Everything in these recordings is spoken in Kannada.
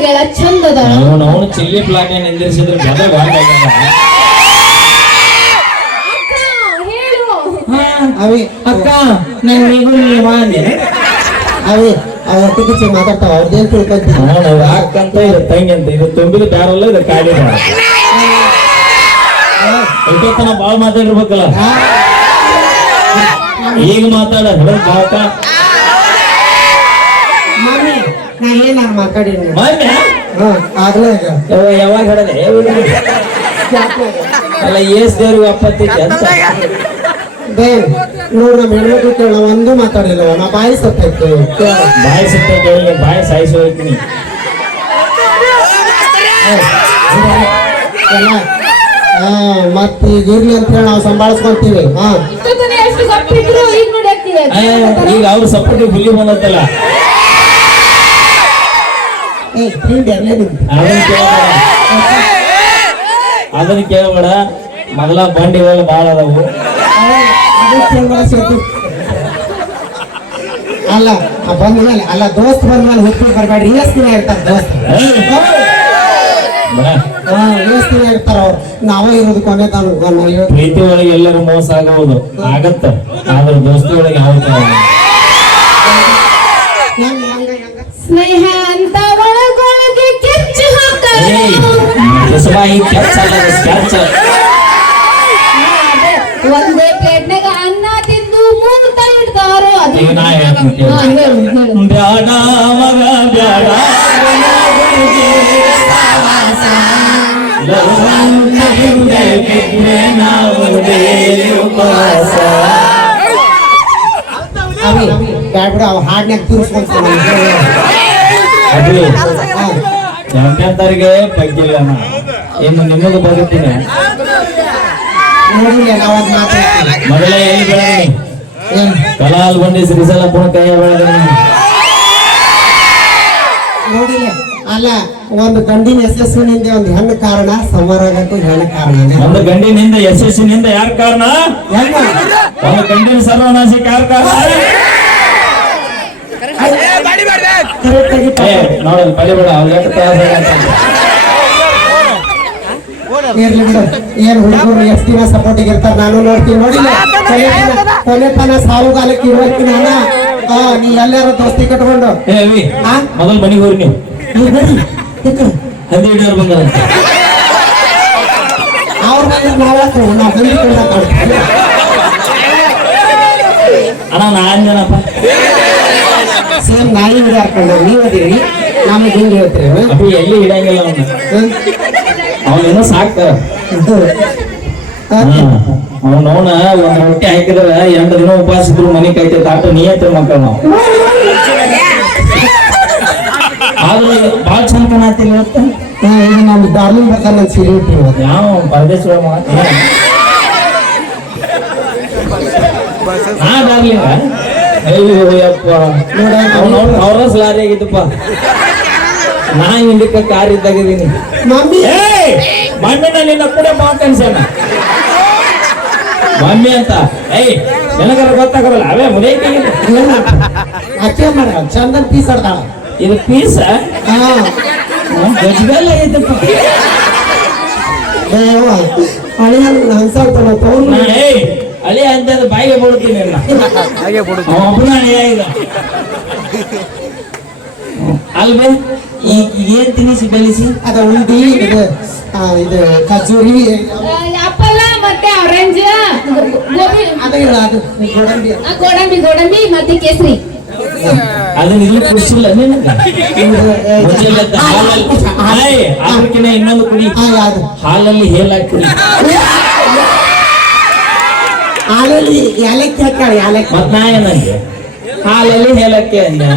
ಆಗ್ಯಾಳ ಚಂದದ ಅವನು ಚಿಲ್ಲಿ ಪ್ಲಾಟ್ ನಿಂದಿರಿಸಿದ್ರೆ ಗದಗ ಹೇಳು ಅವಿ ಅಕ್ಕ ನಾನು ನೀವು ಅಂದೇನೆ ಅವಿ ಅವತ್ತಿಗೆ ಮಾತಾಡ್ತಾವ ಅವ್ರದ್ದೇನು ತಿಳ್ಕೊಂತೀನಿ ಅಕ್ಕಂತ ಇದು ತಂಗಿ ಅಂತ ಇದು ತುಂಬಿದ ಬ್ಯಾರಲ್ಲ ಇದು ಕಾಡಿ ಎಷ್ಟೊತ್ತನ ಬಾಳ್ ಮಾತಾಡಿರ್ಬೇಕಲ್ಲ ಈಗ ಮಾತಾಡ ಬಾಕ ಮಮ್ಮಿ ನಾ ಏನಾರು ಮಾತಾಡಿ ಮೊನ್ನೆ ಆಗ್ಲೇ ಯಾವಾಗ ಹೇಳದೆ ಅಲ್ಲ ಏಸ್ ದೇವ್ರಿಗೆ ಅಪ್ಪತ್ತಿದ್ದೆ ಅಂತ ಬೇನ್ ನೋಡ್ ನಮ್ಮ ಹೆಣ್ಮಕ್ಳು ಕೇಳ ಒಂದು ಮಾತಾಡಿಲ್ಲ ನಾ ಬಾಯಿ ಸತ್ತೈತೆ ಬಾಯಿ ಸುತ್ತ ಕೇಳಿ ಬಾಯಿ ಸಾಯಿಸಿ ಹೋಗ್ತೀನಿ ಮತ್ ಈಗ ಇರ್ಲಿ ಅಂತ ಹೇಳಿ ನಾವು ಸಂಭಾಳಿಸ್ಕೊಂತೀವಿ ಎಷ್ಟು ಗಟ್ಟಿದ್ರು ಈಗ ನೋಡಿ ಈಗ ಅವ್ರ ಸಪೋರ್ಟ್ ಹುಲಿ ಬಂದತ್ತಲ್ಲ ಅದನ್ನ ಕೇಳಬೇಡ ಮೊದಲ ಬಂಡಿಗಳು ಬಾಳ ಅದಾವು ಅಲ್ಲ ಬಂದ್ಮೇಲೆ ಅಲ್ಲ ದೋಸ್ತ್ ಬಂದ್ಮೇಲೆ ಹುಟ್ಬಿಟ್ಟು ಬರ್ಬೇಡ್ರಿ ಎಷ್ಟು ದಿನ ಇರ್ತಾರ ದೋಸ್ತ್ ಎಷ್ಟು ದಿನ ಇರ್ತಾರ ಅವ್ರು ನಾವೇ ಇರೋದು ಕೊನೆ ತಾನು ಪ್ರೀತಿ ಒಳಗೆ ಎಲ್ಲರೂ ಮೋಸ ಆಗಬಹುದು ಆಗತ್ತ ಆದ್ರೆ ದೋಸ್ತಿ ಒಳಗೆ ಯಾವತ್ತೂ ಸ್ನೇಹ ಅಂತ ಒಳಗೊಳಗೆ ಕೆಚ್ಚು ಹಾಕ್ತಾರೆ ಒಂದೇ ಪ್ಲೇಟ್ನಾಗ ಅನ್ನ ತಿಂದು ಮೂರ್ತ ಇಡ್ತಾರೋ ಬ್ಯಾಡ ಮಗ ಬ್ಯಾಡ ಬ್ಯಾಡ್ಬಿಡ ಅವ್ ಹಾಡ್ನ್ಯಾಗ ತಿರ್ಸ್ಕೊಂತಾನೆ ಎಂತೆಂತವ್ರಿಗೆ ಬಗ್ಗಿಲ್ಲ ಇನ್ನು ನಿಮ್ಮದು ಬದುಕ್ತೀನಿ ನೋಡಿಲ್ಲ ನಾವ್ ಅದ್ ಮಾತಾಡ್ತೀವಿ ಮೊದಲೇ ಎಲ್ಲಿ ಬೆಳೆದ ಕಲಾಲ್ ಬಂಡಿ ಶ್ರೀಸಲ ಪುಣ ಕೈಯ ಬೆಳೆದ ನೋಡಿಲ್ಲ ಅಲ್ಲ ಒಂದು ಗಂಡಿನ ಯಶಸ್ಸಿನಿಂದ ಒಂದು ಹೆಣ್ಣು ಕಾರಣ ಸಮರಾಗಕ್ಕೂ ಹೆಣ್ಣು ಕಾರಣ ಒಂದು ಗಂಡಿನಿಂದ ಯಶಸ್ಸಿನಿಂದ ಯಾರ ಕಾರಣ ಒಂದು ಗಂಡಿನ ಸರ್ವನಾಶಕ್ಕೆ ಯಾರ ಕಾರಣ ನೋಡಲ್ ಪಡಿಬೇಡ ಇರ್ಲಿ ಬಿಡು ಏನ್ ಹುಡುಗರು ಎಷ್ಟು ದಿನ ಸಪೋರ್ಟಿಗೆ ಇರ್ತಾರ ನಾನು ನೋಡ್ತೀನಿ ನೋಡಿಲ್ಲ ಕೊನೆ ತನ ಸಾವುಗಾಲಕ್ಕೆ ಇರೋಕ್ಕಿನ ನೀ ಎಲ್ಲಾರು ದೋಸ್ತಿ ಕಟ್ಕೊಂಡು ಮೊದಲ್ ಮನೆಗೆ ಹೋಗ್ರಿ ನೀವು ಹಂದಿ ಹಿಡಿಯೋರು ಬಂದಾರ ಅವ್ರ ಅಣ್ಣ ನಾನ್ ಜನಪ್ಪ ಸೇಮ್ ನಾಯಿ ಹಿಡಿಯಾರ್ಕೊಂಡ ನೀವ್ ಅದೀರಿ ನಮಗೆ ಹಿಂಗೆ ಹೇಳ್ತೀರಿ ಅಪ್ಪಿ ಎಲ್ಲಿ ಹಿಡಿಯಂಗಿಲ್ಲ ಅವನೇನೋ ಸಾಕ ಅವನವನ ಒಂದ್ ರೊಟ್ಟಿ ಹಾಕಿದ್ರ 2 ದಿನ ಉಪವಾಸ ಇದ್ರು ಮನೆ ಕೈತೆ ತಾಟ ನೀಯತ್ರ ಮಕ್ಕಳು ನಾವು ಆದ್ರೆ ಬಾಳ ಚಂದ ಕಾಣತಿಲ್ಲ ಈಗ ನಾವು ಡಾರ್ಲಿಂಗ್ ಬರ್ತಾನೆ ಸೀರೆ ಇಟ್ಟಿರೋದು ಯಾವ ಪರದೇಶ ಹಾ ಡಾರ್ಲಿಂಗ ಅಯ್ಯಪ್ಪ ಅವ್ರ ಸಲಾರಿ ಆಗಿದ್ದಪ್ಪ ನಾ ಹಿಂದಕ್ಕ ಕಾರ್ ಇದ್ದಾಗಿದ್ದೀನಿ ಮಮ್ಮಿ ಮಮ್ಮಿನ ನಿನ್ನ ಕೂಡ ಮಾತಾಡ್ಸೋಣ ಮಮ್ಮಿ ಅಂತ ನನಗರ ಗೊತ್ತಾಗಲ್ಲ ಅವೇ ಮುದೈತಿ ಅಚ್ಚೆ ಮಾಡ ಚಂದನ್ ಪೀಸ್ ಆಡ್ತಾಳ ಇದು ಪೀಸ ಗಜ್ಗಲ್ಲ ಐತಪ್ಪ ಅಳಿ ಅಂತ ಬಾಯಿಗೆ ಬಿಡ್ತೀನಿ ಒಬ್ಬನ ಅಳಿಯ ಈಗ ಅಲ್ವೇ ಈಗ ಏನ್ ತಿನ್ನಿಸಿ ಬೆಳೆಸಿ ಅದ ಉಂಡಿ ಇದು ಖಜೂರಿ ಆಪಲ್ ಮತ್ತೆ ಆರೆಂಜ್ ಗೋಬಿ ಅದಿಲ್ಲ ಅದು ಗೋಡಂಬಿ ಗೋಡಂಬಿ ಮತ್ತೆ ಕೇಸರಿ ಅದನ್ನ ಇಲ್ಲಿ ಕುಡಿಸಿಲ್ಲ ಅದಕ್ಕಿಂತ ಇನ್ನೊಂದು ಕುಡಿ ಹಾಲಲ್ಲಿ ಹೇಲಾಕಿ ಕುಡಿ ಹಾಲಲ್ಲಿ ಏಲಕ್ಕಿ ಹಾಕ್ತಾಳೆ ಏಲಕ್ಕಿ ಮತ್ ನಾ ಏನಂದೆ ಹಾಲಲ್ಲಿ ಹೇಲಕ್ಕಿ ಅಂದೆ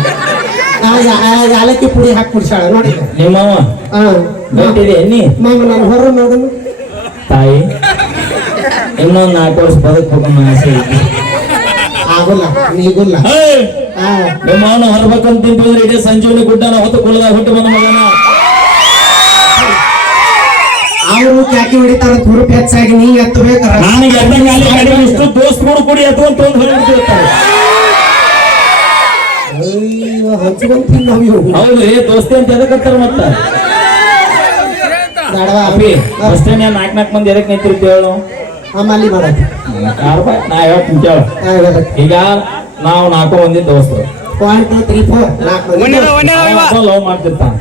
ಏಲಕ್ಕಿ ಪುಡಿ ಹಾಕಿ ಕುಡಿಸಾಳ ನೋಡಿ ನಿಮ್ಮವ ಗಟ್ಟಿದೆ ನೀ ಮಾಮ ನಾನು ಹೊರ ನೋಡೋಣ ತಾಯಿ ಇನ್ನೊಂದು 4 ವರ್ಷ ಬದುಕಬೇಕು ಆಸೆ ಐತಿ ಆಗುಲ್ಲ ನೀಗುಲ್ಲ ನಿಮ್ಮವನು ಹೊರಬೇಕಂತ ತಿಂತಿದ್ರೆ ಇಡೀ ಸಂಜೀವನಿ ಗುಡ್ಡನ ಹೊತ್ತು ಕುಳದಾಗ ಹುಟ್ಟು ಬಂದ ಮಗನ ಅವರು ಕ್ಯಾಕಿ ಹೊಡಿತಾರ ಹುರುಪ್ ಹೆಚ್ಚಾಗಿ ನೀ ಎತ್ತಬೇಕಾರ ನನಗೆ ಇಷ್ಟು ದೋಸ್ತರು ಕೂಡಿ ಎತ್ತುವಂತ ಒಂದು ಹೊರಡ್ತಿರ್ತಾರೆ ಅಯ್ಯೋ ಹಂಚ್ಕೊಂತೀನಿ ನಾವು ಇವು ಹೌದ್ರಿ ದೋಸ್ತಿ ಅಂತ ಎದಕ್ಕತ್ತಾರ ಮತ್ತ ಬೇಡವಾ ಅಪ್ಪಿ ದೋಸ್ತಿ ನಾಲ್ಕು ಮಂದಿ ಎದಕ್ ನಿಂತಿರ್ತೀವಿ ಹೇಳು ಆಮಲ್ಲಿ ಮಾಡತ್ತೆ ನಾ ಹೇಳ್ತೀನಿ ಕೇಳು ಈಗ ನಾವು 4 ಮಂದಿ ದೋಸ್ತರು 1 2 3 4 ನಾಲ್ಕು ಲವ್ ಮಾಡ್ತಿರ್ತಾನ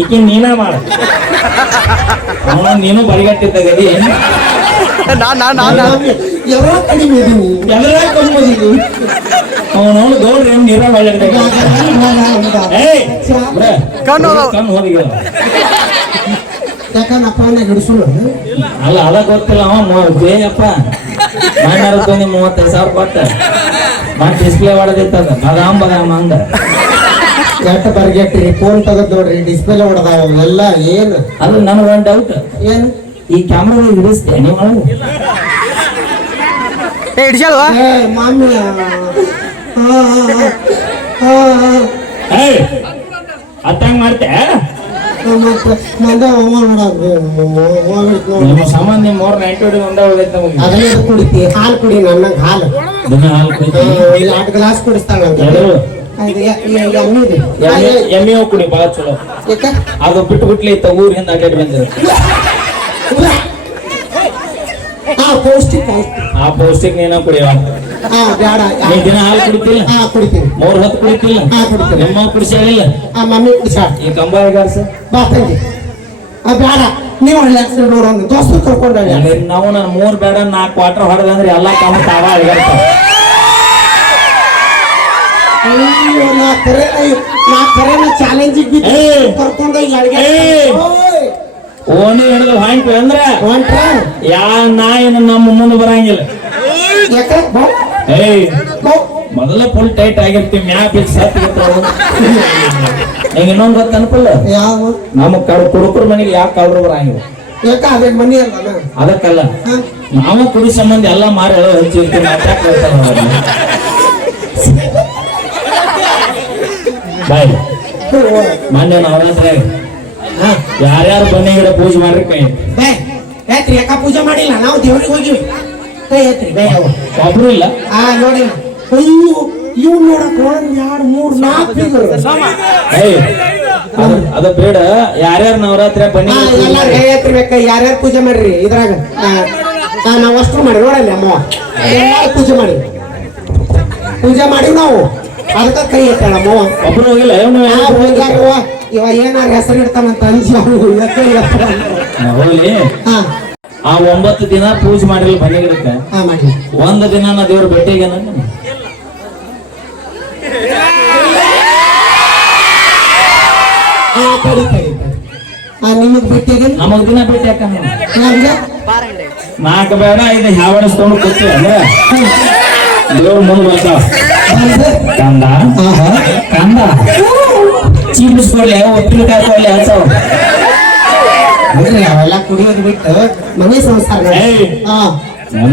ಈಕಿ ನೀನ ಮಾಡ ನೀನು ಬರಿಗಟ್ಟಿದ್ದ ಗದಿ ಎಲ್ಲ ಕಡಿಮೆ ಇದೀನಿ ಎಲ್ಲ ಕಮ್ಮದಿದ್ದು ಅವನು ಗೌಡ್ರ ಏನ್ ನೀರ ಕಣ್ಣು ಹೋಗಿ ಯಾಕಂದ್ರೆ ಅಪ್ಪ ಹಿಡಿಸು ಅಲ್ಲ ಅದ ಗೊತ್ತಿಲ್ಲ ಅಪ್ಪ ಮಣ್ಣಾರ ತೊಂದಿ 35,000 ಕೊಟ್ಟ ಮತ್ತೆ ಡಿಸ್ಪ್ಲೇ ಹೊಡೆದಿತ್ತದ ಬದಾಮ್ ಅಂದ ಎಟ್ಟು ಬರ್ಗೆಟ್ರಿ ಫೋನ್ ತಗದ್ ನೋಡ್ರಿ ಡಿಸ್ಪ್ಲೇ ಹೊಡೆದಾವ ಎಲ್ಲ ಏನು ಅದು ನನಗೆ ಒಂದು ಡೌಟ್ ಏನು ಈ ಕ್ಯಾಮ್ರಾ ಹಿಡಿಸ್ತೇ ನೀವು ಮಾಮಿ ಅತ್ತಂಗ್ ಮಾಡ್ತೆ ಮಂದ ನಿಮ್ಮ ಸಂಬಂಧ 390 ಒಂದ ಹೋಗೈತೆ ನಮಗೆ ಅದನ್ನ ಕುಡಿತಿ ಹಾಲು ಕುಡಿ ನನ್ನ ಹಾಲು ದಿನ ಹಾಲು ಕುಡಿತೀನಿ 2 ಗ್ಲಾಸ್ ಕುಡಿಸ್ತಾಳ ಎಮ್ಮೆ ಕುಡಿ ಬಾಳ ಚಲೋ ಅದು ಬಿಟ್ಟು ಬಿಟ್ಲಿ ಇತ್ತ ಊರಿಂದ ಅಡ್ಡಾಡಿ ಬಂದಿರ ಪೌಷ್ಟಿಕ ಆ ಪೌಷ್ಟಿಕ ನೀನ ಕುಡಿಯವ ಬೇಡ ನೀ ದಿನ ಹಾಲು ಕುಡಿತಿಲ್ಲ ಕುಡಿತೀನಿ 3 ಹೊತ್ತು ಕುಡಿತಿಲ್ಲ ಕುಡಿತೀನಿ ನಿಮ್ಮ ಕುಡಿಸಿಲ್ಲ ಮಮ್ಮಿ ಕುಡಿಸಾಳ ಈ ಕಂಬಾರಿಗಾರ್ಸ ಬಾ ತಂಗಿ ಬೇಡ ನೀವು ಒಳ್ಳೆ ನೋಡೋಣ ದೋಸ್ತು ಕರ್ಕೊಂಡ ನಾವು ನಾನು 3 ಬೇಡ 4 ಕ್ವಾರ್ಟರ್ ಹೊಡೆದಂದ್ರೆ ಎಲ್ಲಾ ಕಾಮ ತಾವ ಅಳಗಾಡ್ತಾವ ಅಯ್ಯೋ ನಾ ಕರೆನ ಚಾಲೆಂಜಿಗೆ ಕರ್ಕೊಂಡೋಗಿ ಓಣಿ ಹಿಡಿದು ಹೊಂಟ್ವಿ ಅಂದ್ರ ಯಾ ನಾಯಿನ ನಮ್ಮ ಮುಂದೆ ಬರಂಗಿಲ್ಲ ಮೊದಲ ಫುಲ್ ಟೈಟ್ ಆಗಿರ್ತೀವಿ ಮ್ಯಾಪ್ ಸತ್ ನಿಂಗೆ ಇನ್ನೊಂದು ಗೊತ್ತ ಅನ್ಪಲ್ಲ ಯಾವ ನಮ್ಮ ಕುಡುಕರ ಮನೆಗೆ ಯಾಕೆ ಕಳ್ರು ಬರಂಗಿಲ್ಲ ಯಾಕ ಅದೇ ಮನಿ ಅಲ್ಲ ಅದಕ್ಕಲ್ಲ ನಾವು ಕುಡಿ ಸಂಬಂಧ ಎಲ್ಲಾ ಮಾರಿ ಹಚ್ಚಿರ್ತೀವಿ ಬಾಯ್ ಮೊನ್ನೆ ನವರಾತ್ರಿ ಯಾರ್ಯಾರು ಬನ್ನಿ ಗಿಡ ಪೂಜೆ ಮಾಡ್ರಿ ಕೈ ಯಾತ್ರಿ ಯಾಕ ಪೂಜೆ ಮಾಡಿಲ್ಲ ನಾವು ದೇವ್ರಿಗೆ ಹೋಗಿವಿ ಕೈ ಎತ್ರಿ ಬೇ ಒಬ್ರು ಇಲ್ಲ ನೋಡಿ ಅಯ್ಯೋ ಇವ್ ನೋಡಕ್ 1 2 3 4 ಅದ ಬೇಡ ಯಾರ್ಯಾರು ನವರಾತ್ರಿ ಬನ್ನಿ ಎಲ್ಲಾರು ಕೈ ಎತ್ರಿ ಬೇಕ ಯಾರ್ಯಾರು ಪೂಜೆ ಮಾಡ್ರಿ ಇದ್ರಾಗ ನಾವ್ ಅಷ್ಟು ಮಾಡಿ ನೋಡಲ್ಲ ಅಮ್ಮ ಎಲ್ಲಾರು ಪೂಜೆ ಮಾಡಿ ನಾವು ಅದಕ್ಕ ಕೈ ಎತ್ತಳ ಅಮ್ಮ ಒಬ್ರು ಹೋಗಿಲ್ಲ ಇವ ಏನಾರ ಹೆಸರು ಇಡ್ತಾನಂತ ಅಂಜಿ ಹೋಗ್ಲಿ ಆ 9 ದಿನ ಪೂಜೆ ಮಾಡಿಲ್ಲ ಬನ್ನಿ ಗಿಡಕ್ಕೆ ಮಾಡಿ 1 ದಿನ ನಾ ದೇವ್ರ ಭೇಟಿಗೆ ನಿಮಗ್ ಭೇಟಿಗೆ ನಮಗ್ ದಿನ ಭೇಟಿ ಯಾಕ 4 ಬೇಡ 5 ಯಾವಡಿಸ್ಕೊಂಡು ಕೂತಿ ಅಂದ್ರೆ ದೇವ್ರ ಮುಂದೆ ಬರ್ತಾವ ಕಂದ ಕಂದ ಚೀಪಿಸ್ಕೊಳ್ಳಿ ಒಪ್ಪಿನಕಾಯಿ ಕೊಡ್ಲಿ ಹಚ್ಚವ್ ಅವೆಲ್ಲ ಕುಡಿಯೋದು ಬಿಟ್ಟು ಮನೆ ಸಂಸಾರ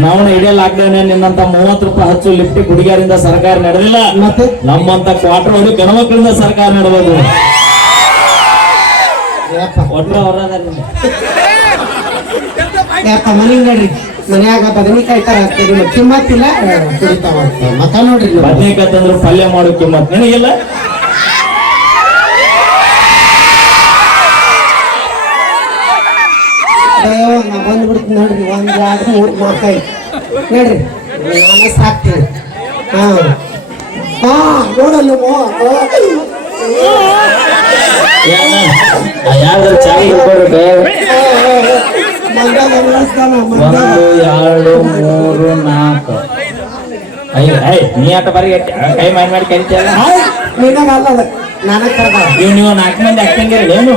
ನಾವು ಇಡೀ ಲಾಕ್ಡೌನ್ ನಿನ್ನಂತ 30 ರೂಪಾಯಿ ಹಚ್ಚು ಲಿಫ್ಟ್ ಹುಡುಗಿಯರಿಂದ ಸರ್ಕಾರ ನಡೆದಿಲ್ಲ ಮತ್ತೆ ನಮ್ಮಂತ ಕ್ವಾರ್ಟರ್ ಹೊಡಿ ಗಣಮಕ್ಕಳಿಂದ ಸರ್ಕಾರ ನಡೆಬೋದು ಒಟ್ಟು ಯಾಕ ಮನೆ ನೋಡ್ರಿ ಮನ್ಯಾಗ ಬದನೆಕಾಯಿ ತರ ಆಗ್ತದೆ ಕಿಮ್ಮತ್ತಿಲ್ಲ ಕುಡಿತಾವ ಮತ ನೋಡ್ರಿ ಬದನೆಕಾಯಿ ತಂದ್ರೆ ಪಲ್ಯ ಮಾಡೋ ಕಿಮ್ಮತ್ ನಿನಗಿಲ್ಲ ನಾ ಬಂದ್ಬಿಡ್ತೀನಿ ನೋಡ್ರಿ 1 2 3 4 5 ನೋಡ್ರಿ ನಾನೇ ಸಾಕ್ತೀನಿ ನೋಡಲ್ಲ ಯಾವ್ದಾರು ಚಾಗಿ ಕೊಡ್ಬೇಕು 1 2 3 4 ನೀ ಆಟ ಬರೀ ಕೈ ಮಾಡಿ ಕರಿತೀಯಲ್ಲ ನಿನಗಲ್ಲ ನನಗ್ ಕರ್ದ ನೀವು 4 ಮಂದಿ ಅಕ್ಕಂಗಿರಲ್ಲ ಏನು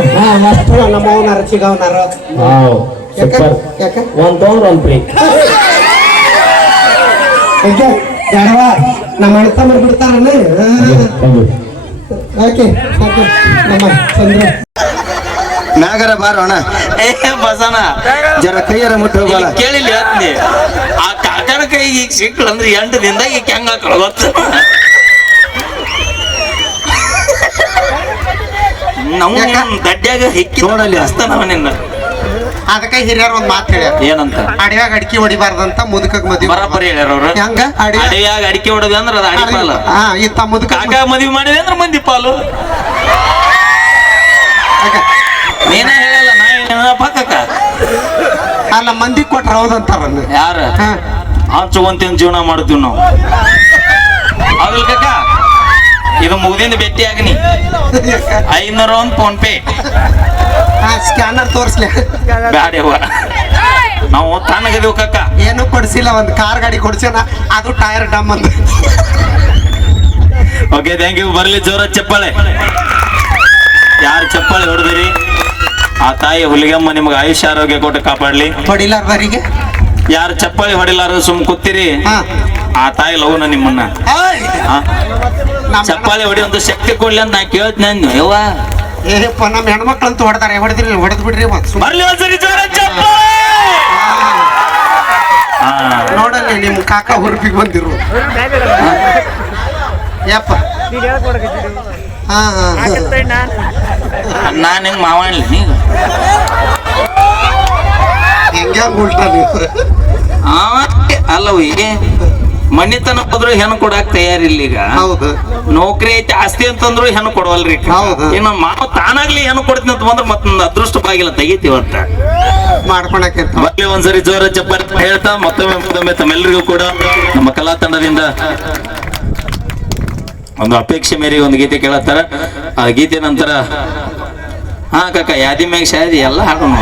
ಅಷ್ಟು ನಮ್ಮ ಅವನಾರ ಚಿಗವನಾರ ಸೂಪರ್ ಒಂದ್ ತಗೊಂಡ್ರೆ ಒಂದ್ ಫ್ರೀ ಬೇಡವಾ ನಮ್ಮ ಅಣ್ಣ ತಮ್ಮ ಬಿಡ್ತಾರಣ್ಣ ಓಕೆ ನಮ್ಮ ಚಂದ್ರ ನಾಗರ ಬಾರೋಣ ಬಸನ ಜರ ಕೈಯರ ಮುಟ್ಟ ಹೋಗಲ್ಲ ಕೇಳಿಲ್ಲ ಹೇಳ್ತೀನಿ ಆ ಕಾಕನ ಕೈಗೆ ಈಗ ಸಿಕ್ಳು ಅಂದ್ರೆ 8 ದಿನದಾಗ ಈಗ ಹೆಂಗ ಕಳ್ಗೊತ್ತ ನಮ್ಮ ದಡ್ಡ್ಯಾಗ ಹಿಕ್ಕಿ ನೋಡಲ್ಲಿ ಹಸ್ತಾನವ ನಿನ್ನ ಅದಕ್ಕೆ ಹಿರಿಯರು ಒಂದ್ ಮಾತು ಹೇಳ್ಯಾರ, ಏನಂತ? ಅಡಿಯಾಗ ಅಡಿಕೆ ಹೊಡಿಬಾರ್ದಂತ ಮುದುಕಗ್ ಮದ್ವಿ. ಬರಾಬರಿ ಹೇಳ್ಯಾರ ಅವ್ರು. ಹೆಂಗ ಅಡಿಯಾಗ ಅಡಿಕೆ ಹೊಡೆದ ಅಂದ್ರ ಅದು ಅಡಿ ಪಾಲು. ಹಾ ಇತ್ತ ಮುದುಕ ಕಾಕ ಮದ್ವಿ ಮಾಡಿದೆ ಅಂದ್ರ ಮಂದಿ ಪಾಲು. ನೀನ ಹೇಳಲ್ಲ, ನಾ ಏನಪ್ಪ ಕಾಕ? ಅಲ್ಲ ಮಂದಿ ಕೊಟ್ರ ಹೌದಂತಾರ. ಯಾರ ಹಂಚುವಂತೇನ್ ಜೀವನ ಮಾಡ್ತೀವಿ ನಾವು. ಹೌದಲ್ ಕಾಕ? ಇದು ಮುಗ್ದಿಂದ ಭೇಟಿ ಆಗನಿ. 500 ಒಂದು ಫೋನ್ ಪೇ. ಸ್ಕ್ಯಾನರ್ ತೋರ್ಸ್ಲಿ. ಬ್ಯಾಡ್ಯವ್ವ, ನಾವು ತಣ್ಣಗದೇವು ಕಾಕ. ಏನು ಕೊಡ್ಸಿಲ್ಲ, ಒಂದ್ ಕಾರ್ ಗಾಡಿ ಕೊಡ್ಸೇನ, ಅದು ಟೈರ್ ಡಮ್ ಅಂತ. Okay, thank you. ಬರ್ಲಿ ಜೋರ ಚಪ್ಪಾಳೆ. ಯಾರು ಚಪ್ಪಾಳೆ ಹೊಡೆದಿರಿ ಆ ತಾಯಿ ಹುಲಿಗಮ್ಮ ನಿಮ್ಗೆ ಆಯುಷ್ಯ ಆರೋಗ್ಯ ಕೊಟ್ಟು ಕಾಪಾಡ್ಲಿ. ಹೊಡಿಲಾರ್ದರಿಗೆ ಯಾರು ಚಪ್ಪಾಳೆ ಹೊಡಿಲಾರ ಸುಮ್ ಕೂತಿರಿ, ಹಾ ಆ ತಾಯಿ ಲವ್ನ ನಿಮ್ಮನ್ನ ಆ? ಚಪ್ಪಾಳೆ ಹೊಡಿಯುವಂತ ಶಕ್ತಿ ಕೊಡ್ಲಿ ಅಂತ ನಾ ಕೇಳ್ತೀನಿ. ಯವ್ವ ಏಪ್ಪ ನಮ್ಮ ಹೆಣ್ಮಕ್ಳಂತೂ ಹೊಡೆದಾರೆ, ಹೊಡೆದ್ರಿ ಹೊಡೆದ್ ಬಿಡ್ರಿ. ಬರ್ಲಿ ಒಂದ್ಸರಿ ಜೋರ ಚಪ್ಪಾಳೆ. ನೋಡಲ್ಲಿ ನಿಮ್ ಕಾಕ ಹುರುಪಿಗೆ ಬಂದಿರು. ಯಪ್ಪ ಹಾ ನಾನು ಹೆಂಗ್ ಮಾವಾಣ್ಲಿ ನೀನು ಹೆಂಗ ಉಲ್ಟ ನೀವು. ಅಲ್ಲವಿ, ಮನಿತನ ಹೋದ್ರು ಹೆಣ್ಣು ಕೊಡಾಕ್ ತಯಾರಿಲ್ಲ ಈಗ. ಹೌದು, ನೌಕರಿ ಐತಿ ಆಸ್ತಿ ಅಂತಂದ್ರು ಹೆಣ್ಣು ಕೊಡವಲ್ರಿ. ಹೌದು. ಇನ್ನು ಮಾವ ತಾನಾಗ್ಲಿ ಹೆಣ್ಣು ಕೊಡ್ತೀನಿ ಅಂತ ಬಂದ್ರೆ ಮತ್ತೊಂದು ಅದೃಷ್ಟ ಬಾಗಿಲ್ಲ ತೆಗಿತೀವಂತ. ಮಾಡ್ಕೊಳಕ್ಕೆ ಬರ್ಲಿ ಒಂದ್ಸರಿ ಜೋರ ಚಪ್ಪಾಳೆ ಹೇಳ್ತಾ ಮತ್ತೊಮ್ಮೆ ತಮ್ಮೆಲ್ಲರಿಗೂ ಕೂಡ ನಮ್ಮ ಕಲಾ ತಂಡದಿಂದ ಒಂದು ಅಪೇಕ್ಷೆ ಮೇರೆಗೆ ಒಂದು ಗೀತೆ ಕೇಳತ್ತಾರ. ಆ ಗೀತೆ ನಂತರ ಹಾ ಕಾಕ ಯಾದಿ ಮ್ಯಾಗ ಶಾದಿ ಎಲ್ಲ ಹಾಕೋಣ.